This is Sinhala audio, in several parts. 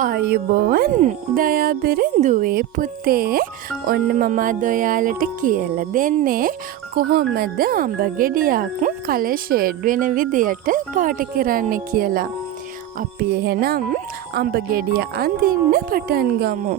ආයුබෝවන් දයාබෙරෙන් දුවේ පුතේ ඔන්න මම අද ඔයාලට කියලා දෙන්නේ කොහොමද අඹ ගෙඩියක් කලර් ෂේඩ් වෙන විදියට පාට කරන්න කියලා. අපි එහෙනම් අඹ ගෙඩිය අඳින්න පටන් ගමු.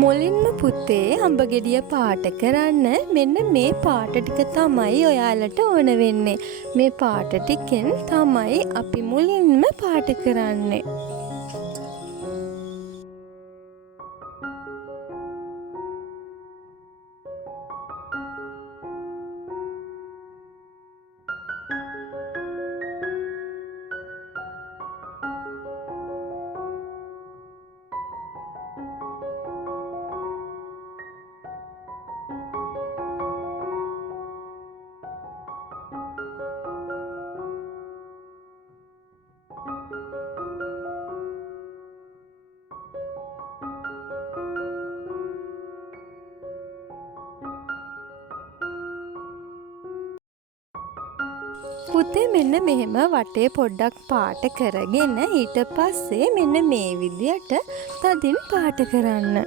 මුලින්ම පුතේ අඹ ගෙඩිය පාට කරන්න මෙන්න මේ පාට ටික තමයි ඔයාලට ඕන වෙන්නේ. මේ පාට ටිකෙන් තමයි අපි මුලින්ම පාට කරන්නේ. පුතේ මෙන්න මෙහෙම වටේ පොඩ්ඩක් පාට කරගෙන ඊට පස්සේ මෙන්න මේ විදියට තදින් පාට කරන්න.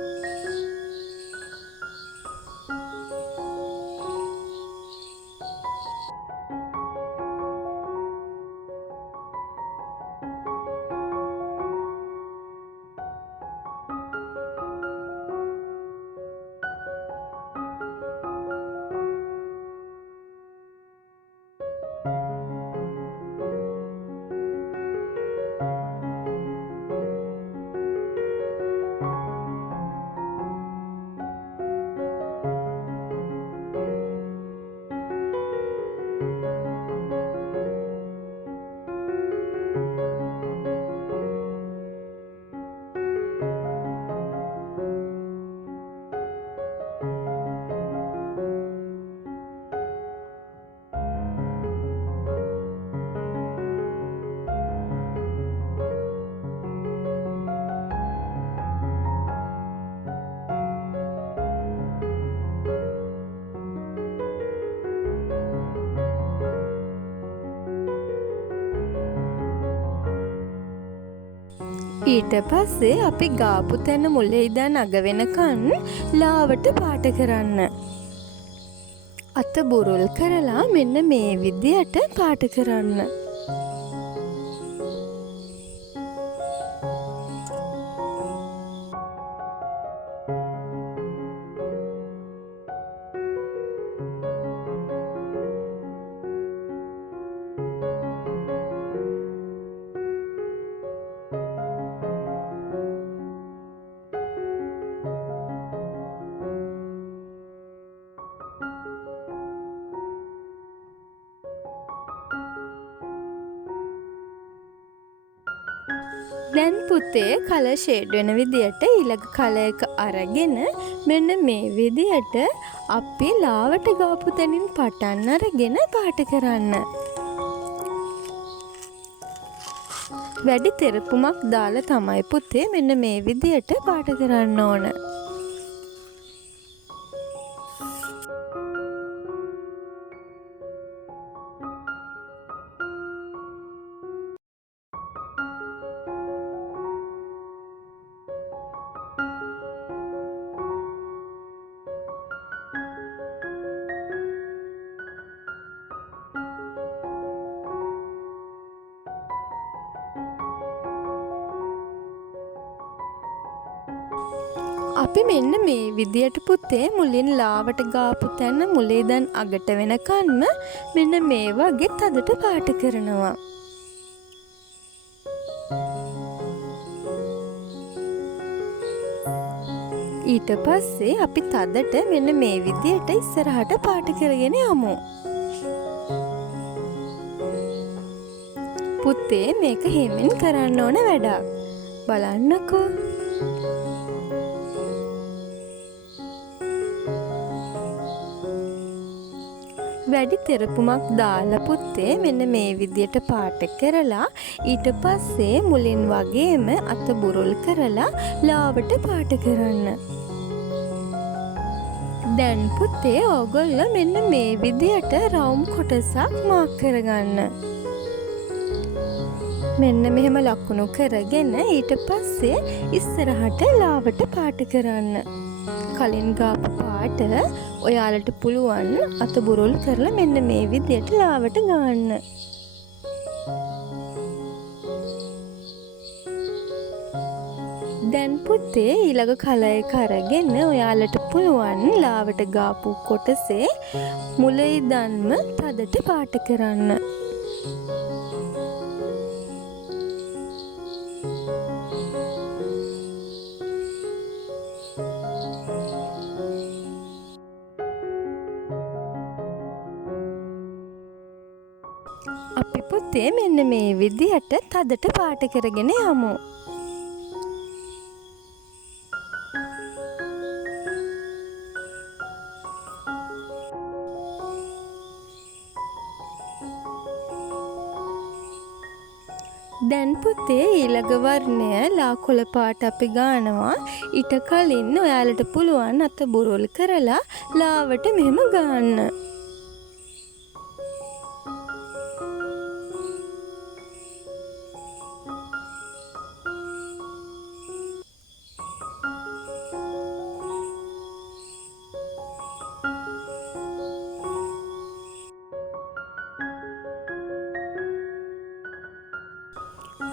ඊට පස්සේ අපි ගාපු තැන මුලේ ඉඳන් අග වෙනකන් ලාවට පාට කරන්න. අත බුරුල් කරලා මෙන්න මේ විදියට පාට කරන්න. දැන් පුතේ කලර් ෂේඩ් වෙන විදියට ඊළඟ කලර් එක අරගෙන මෙන්න මේ විදියට අපි ලාවට ගාපු තැනින් පටන් අරගෙන පාට කරන්න. වැඩි තෙරපුමක් දාලා තමයි පුතේ මෙන්න මේ විදියට පාට කරන්න ඕන. අපි මෙන්න මේ විදියට පුතේ මුලින් ලාවට ගාපු තැන මුලේ දැන් අගට වෙනකන්ම මෙන්න මේ වගේ තදට පාට කරනවා. ඊට පස්සේ අපි තදට මෙන්න මේ විදියට ඉස්සරහට පාට කරගෙන යමු. පුතේ මේක හිමින් කරන්න ඕන වැඩක්. බලන්නකෝ. වැඩි තෙරපුමක් දාලා පුතේ මෙන්න මේ විදියට පාට කරලා ඊට පස්සේ මුලින් වගේම අත බුරුල් කරලා ලාවට පාට කරන්න. දැන් පුතේ ඕගොල්ලෝ මෙන්න මේ විදියට රවුම් කොටසක් මාක් කරගන්න. මෙන්න මෙහෙම ලකුණු කරගෙන ඊට පස්සේ ඉස්සරහට ලාවට පාට කරන්න. කලින් ගාපු පාට ඔයාලට පුළුවන් අත බුරුල් කරලා මෙන්න මේ විදියට ලාවට ගන්න. දැන් පුතේ ඊළඟ කලර් එක අරගෙන ඔයාලට පුළුවන් ලාවට ගාපු කොටසේ මුල ඉඳන්ම තදට පාට කරන්න. අපි පුතේ මෙන්න මේ විදියට තදට පාට කරගෙන යමු. දැන් පුතේ ඊළඟ වර්ණය ලා කොළ පාට අපි ගන්නවා. ඊට කලින් ඔයාලට පුළුවන් අත බුරුල් කරලා ලාවට මෙහෙම ගන්න.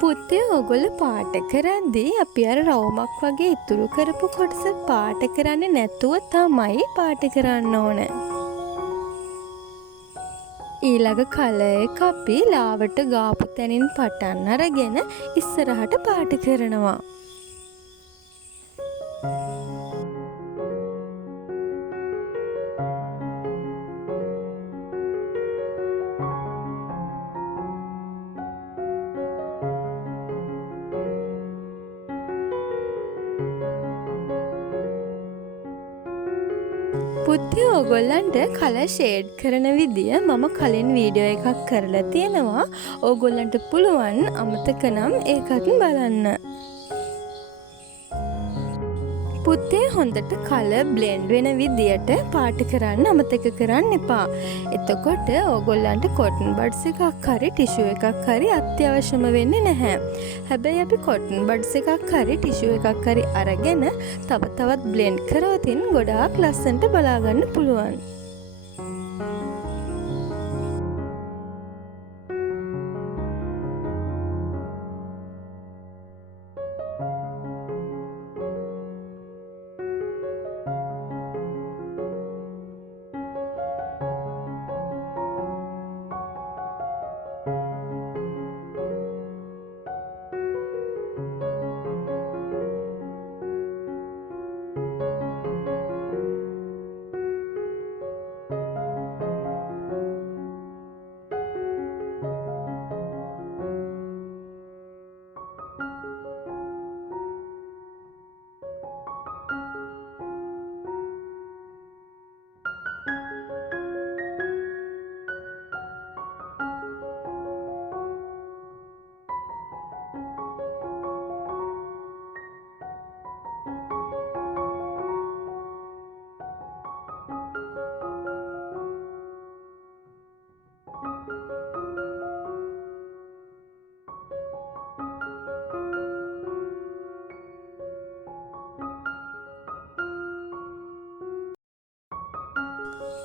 පුතේ ඔයගොල්ලෝ පාට කරද්දී අපි අර රවුමක් වගේ ඉතුරු කරපු කොටස පාට කරන්නේ නැතුව තමයි පාට කරන්න ඕන. ඊළඟ කලර් එක අපි ලාවට ගාපු තැනින් පටන් අරගෙන ඉස්සරහට පාට කරනවා. පුතේ ඕගොල්ලන්ට කලර් ෂේඩ් කරන විදිය මම කලින් වීඩියෝ එකක් කරලා තියෙනවා. ඕගොල්ලන්ට පුළුවන් අමතක නම් ඒකත් බලන්න. පුතේ හොඳට කලර් බ්ලෙන්ඩ් වෙන විදියට පාට කරන්න අමතක කරන්න එපා. එතකොට ඕගොල්ලන්ට කොටන් බඩ්ස් එකක් හරි ටිෂු එකක් හරි අත්‍යවශ්‍යම වෙන්නේ නැහැ. හැබැයි අපි කොටන් බඩ්ස් එකක් හරි ටිෂු එකක් හරි අරගෙන තවත් බ්ලෙන්ඩ් කරවතින් ගොඩාක් ලස්සනට බලා ගන්න පුළුවන්.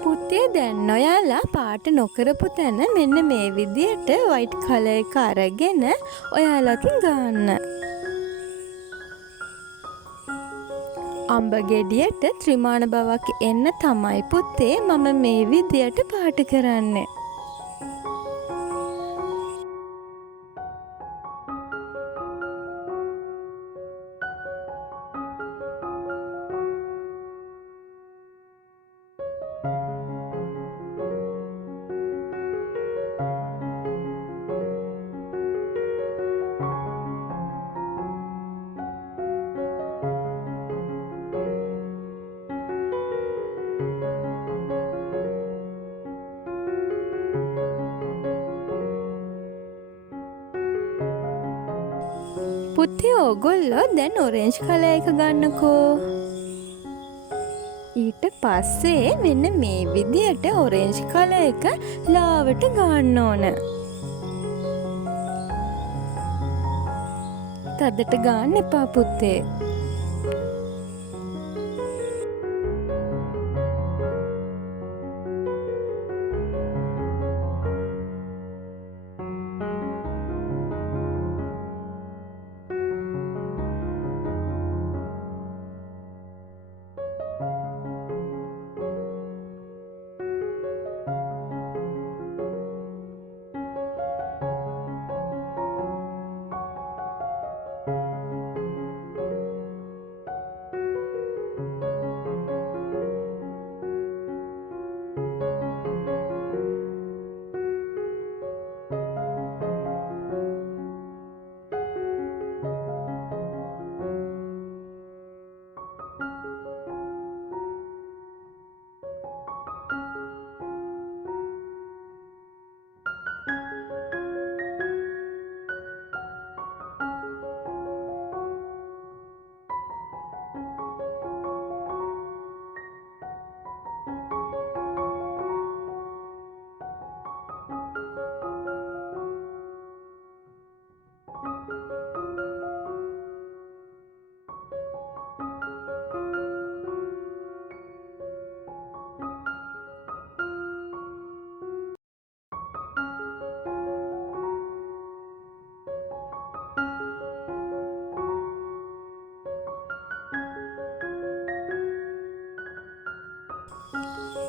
පුතේ දැන් ඔයාලා පාට නොකරපු තැන මෙන්න මේ විදියට වයිට් කලර් එක අරගෙන ඔයාලත් ගන්න. අඹ ගෙඩියට ත්‍රිමාණ බවක් එන්න තමයි පුතේ මම මේ විදියට පාට කරන්නේ. පුතේ ඕගොල්ලෝ දැන් ඔරෙන්ජ් කලර් එක ගන්නකෝ. ඊට පස්සේ මෙන්න මේ විදියට ඔරෙන්ජ් කලර් එක ලාවට ගන්න ඕන. තදට ගන්න එපා පුතේ.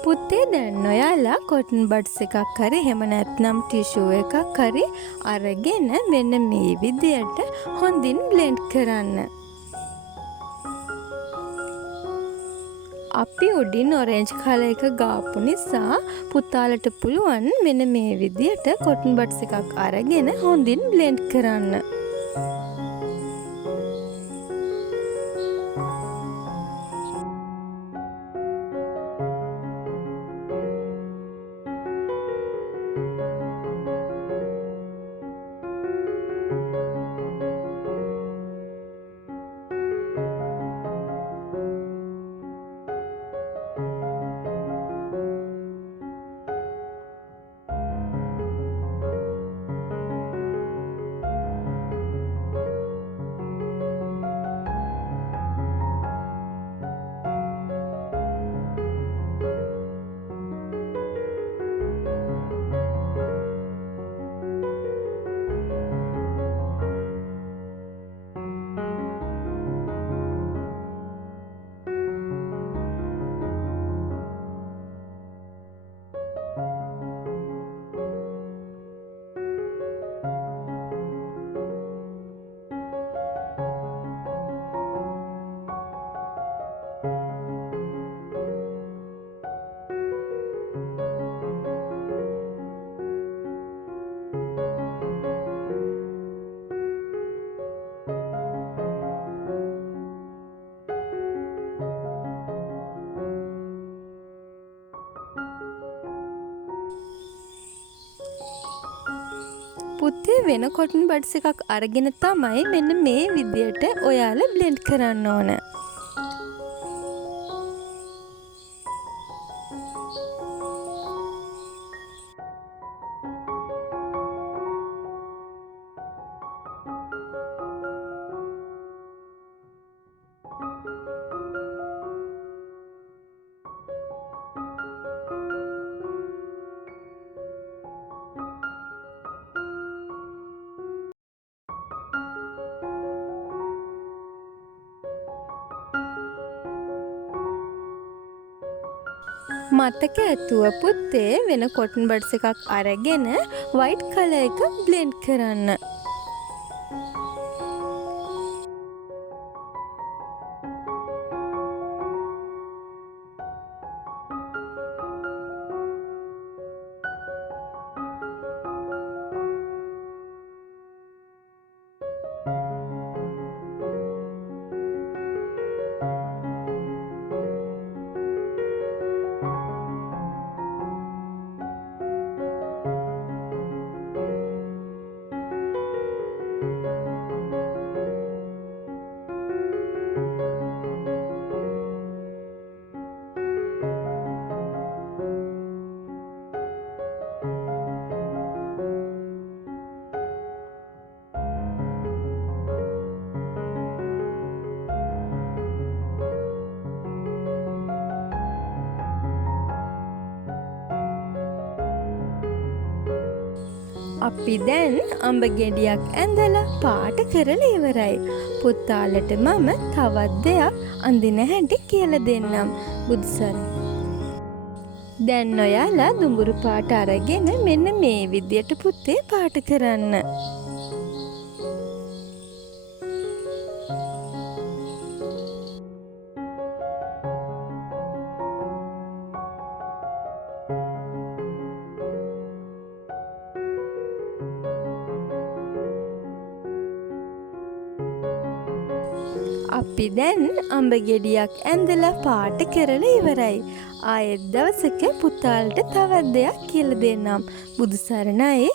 පුතේ දැන් ඔයාලා කොටන් බඩ්ස් එකක් හරි එහෙම නැත්නම් ටිෂූ එකක් හරි අරගෙන මෙන්න මේ විදියට හොඳින් බ්ලෙන්ඩ් කරන්න. අපි උඩින් ඔරෙන්ජ් කලර් එක ගාපු නිසා පුතාලට පුළුවන් මෙන්න මේ විදියට කොටන් බඩ්ස් එකක් අරගෙන හොඳින් බ්ලෙන්ඩ් කරන්න. පුතේ වෙන කොටන් බඩ්ස් එකක් අරගෙන තමයි මෙන්න මේ විදියට ඔයාලා බ්ලෙන්ඩ් කරන්න ඕන. මතක ඇතුව පුත්තේ වෙන කොටන් බඩ්ස් එකක් අරගෙන වයිට් කලර් එක බ්ලෙන්ඩ් කරන්න. අපි දැන් අඹ ගෙඩියක් ඇඳලා පාට කරලා ඉවරයි. පුතාලට මම තවත් දෙයක් අඳින හැටි කියලා දෙන්නම්. බුදුසරණ. දැන් ඔයාලා දුඹුරු පාට අරගෙන මෙන්න මේ විදියට පුතේ පාට කරන්න. අපි දැන් අඹ ගෙඩියක් ඇඳලා පාට කරලා ඉවරයි. ආයෙත් දවසක පුතාලට තවත් දෙයක් කියලා දෙන්නම්. බුදු සරණයි.